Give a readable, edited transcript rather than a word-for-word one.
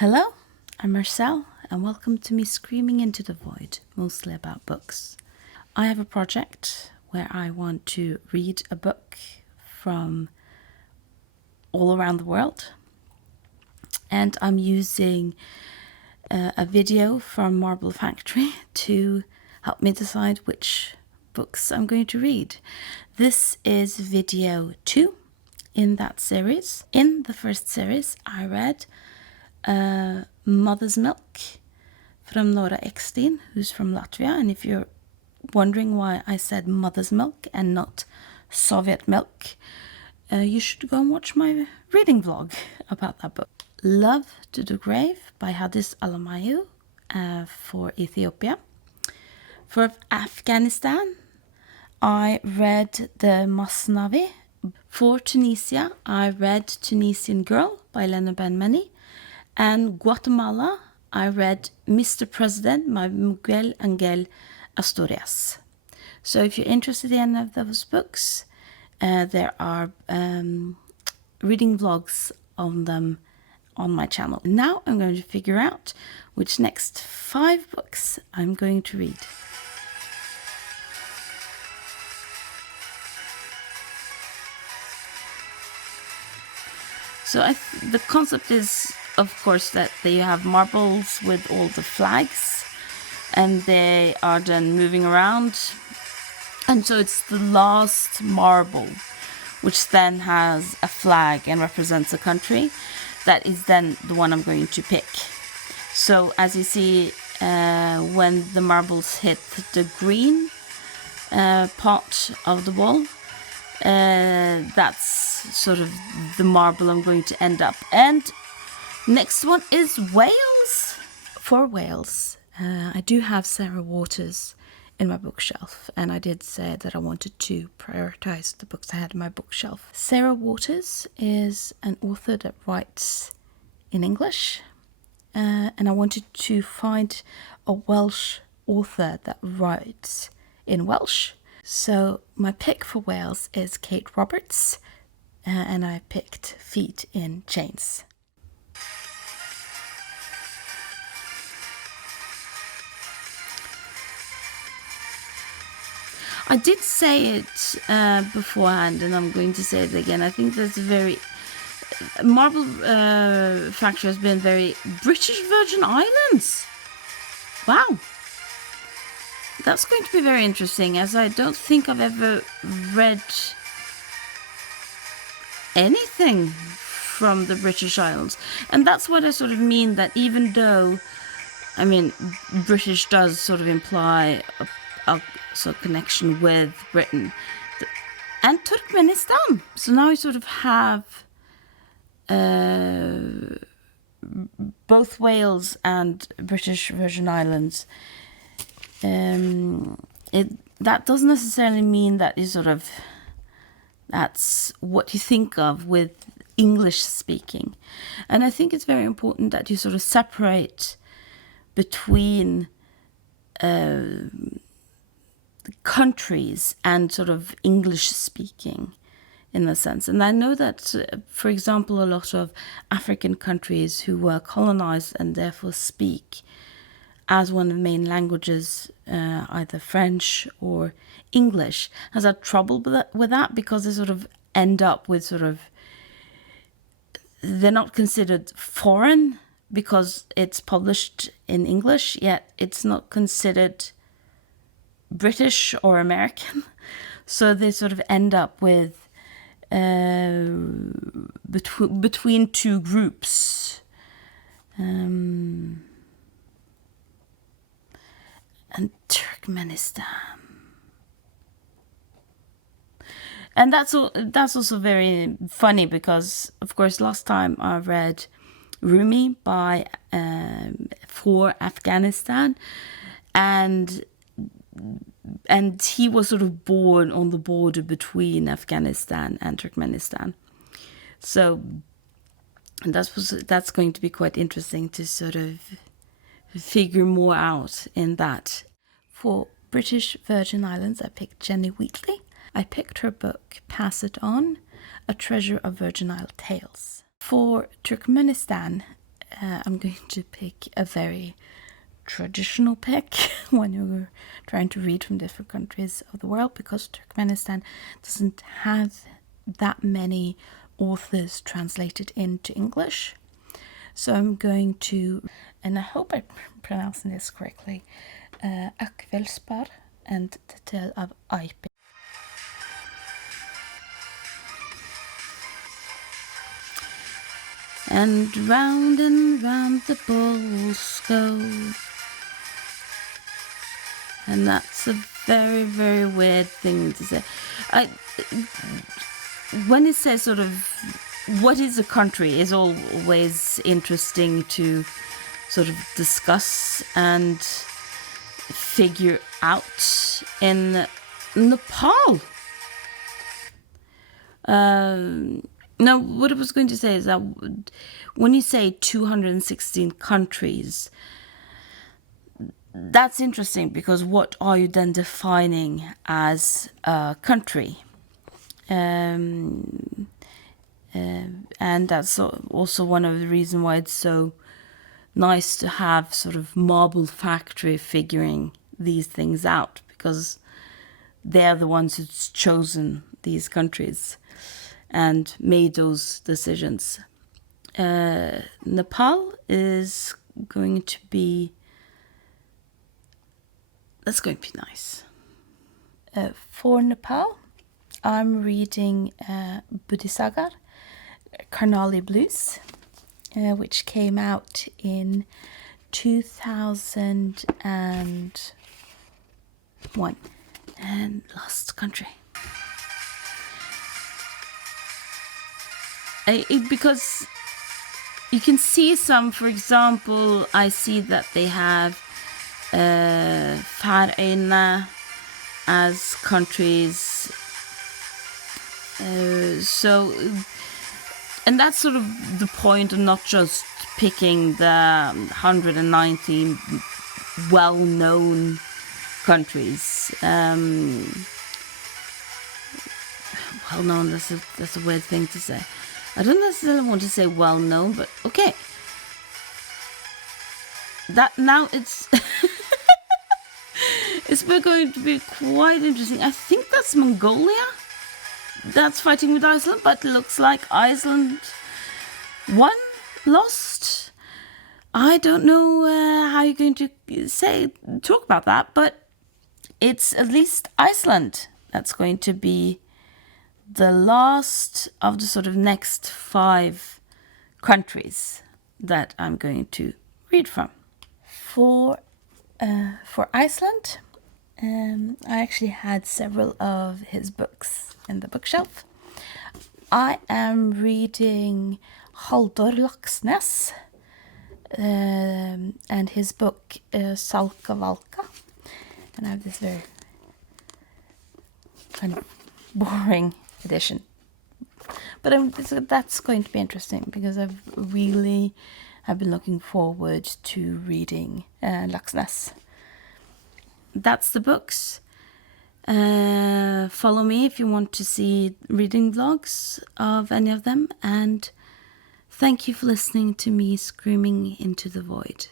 Hello, I'm Marcel, and welcome to me screaming into the void, mostly about books. I have a project where I want to read a book from all around the world, and I'm using a video from Marble Factory to help me decide which books I'm going to read. This is video 2 in that series. In the first series, I read Mother's Milk from Nora Ekstein, who's from Latvia. And if you're wondering why I said Mother's Milk and not Soviet milk, you should go and watch my reading vlog about that book. Love to the Grave by Hadis Alamayu for Ethiopia. For Afghanistan, I read the Masnavi. For Tunisia, I read Tunisian Girl by Lena Ben-Meni. And Guatemala, I read Mr. President by Miguel Angel Asturias. So if you're interested in any of those books, there are reading vlogs on them on my channel. Now I'm going to figure out which next 5 books I'm going to read. So the concept is, of course, that they have marbles with all the flags, and they are then moving around. And so it's the last marble, which then has a flag and represents a country. That is then the one I'm going to pick. So as you see, when the marbles hit the green part of the wall, that's sort of the marble I'm going to end up. And next one is Wales. For Wales, I do have Sarah Waters in my bookshelf, and I did say that I wanted to prioritize the books I had in my bookshelf. Sarah Waters is an author that writes in English, and I wanted to find a Welsh author that writes in Welsh. So my pick for Wales is Kate Roberts, and I picked Feet in Chains. I did say it beforehand, and I'm going to say it again. I think that's very... Marble Factory has been very British Virgin Islands. Wow. That's going to be very interesting, as I don't think I've ever read anything from the British Isles. And that's what I sort of mean, that even though, I mean, British does sort of imply a sort of connection with Britain and Turkmenistan. So now we sort of have both Wales and British Virgin Islands. That doesn't necessarily mean that you sort of, that's what you think of with English speaking. And I think it's very important that you sort of separate between countries and sort of English speaking in a sense. And I know that, for example, a lot of African countries who were colonized and therefore speak as one of the main languages, either French or English, has had trouble with that because they sort of end up with sort of, they're not considered foreign because it's published in English, yet it's not considered British or American. So they sort of end up with between two groups. And Turkmenistan. And that's also very funny because, of course, last time I read Rumi by for Afghanistan, and he was sort of born on the border between Afghanistan and Turkmenistan. So that's going to be quite interesting to sort of figure more out in that. For British Virgin Islands, I picked Jenny Wheatley. I picked her book, Pass It On, A Treasure of Virgin Isle Tales. For Turkmenistan, I'm going to pick a very traditional pick when you're trying to read from different countries of the world, because Turkmenistan doesn't have that many authors translated into English. So I'm going to, and I hope I'm pronouncing this correctly, Akvelspar and the Tale of Aipe. And round the balls go. And that's a very, very weird thing to say. When it says sort of what is a country is always interesting to sort of discuss and figure out. In Nepal, now what I was going to say is that when you say 216 countries, that's interesting, because what are you then defining as a country? And that's also one of the reasons why it's so nice to have sort of Marble Factory figuring these things out, because they're the ones who's chosen these countries and made those decisions. Nepal is going to be... That's going to be nice. For Nepal, I'm reading Buddhisagar, Karnali Blues, which came out in 2001. And Lost Country. Because you can see some, for example, I see that they have Færøyene as countries. And that's sort of the point of not just picking the 119 well-known countries. Well-known, that's a weird thing to say. I don't necessarily want to say well-known, but okay. That now it's it's going to be quite interesting. I think that's Mongolia that's fighting with Iceland, but it looks like Iceland won, lost. I don't know how you're going to talk about that, but it's at least Iceland that's going to be the last of the sort of next 5 countries that I'm going to read from. For Iceland, I actually had several of his books in the bookshelf. I am reading Halldór Laxness and his book Salka Valka. And I have this very kind of boring edition. But that's going to be interesting, because I've been looking forward to reading Laxness. That's the books. Follow me if you want to see reading vlogs of any of them. And thank you for listening to me screaming into the void.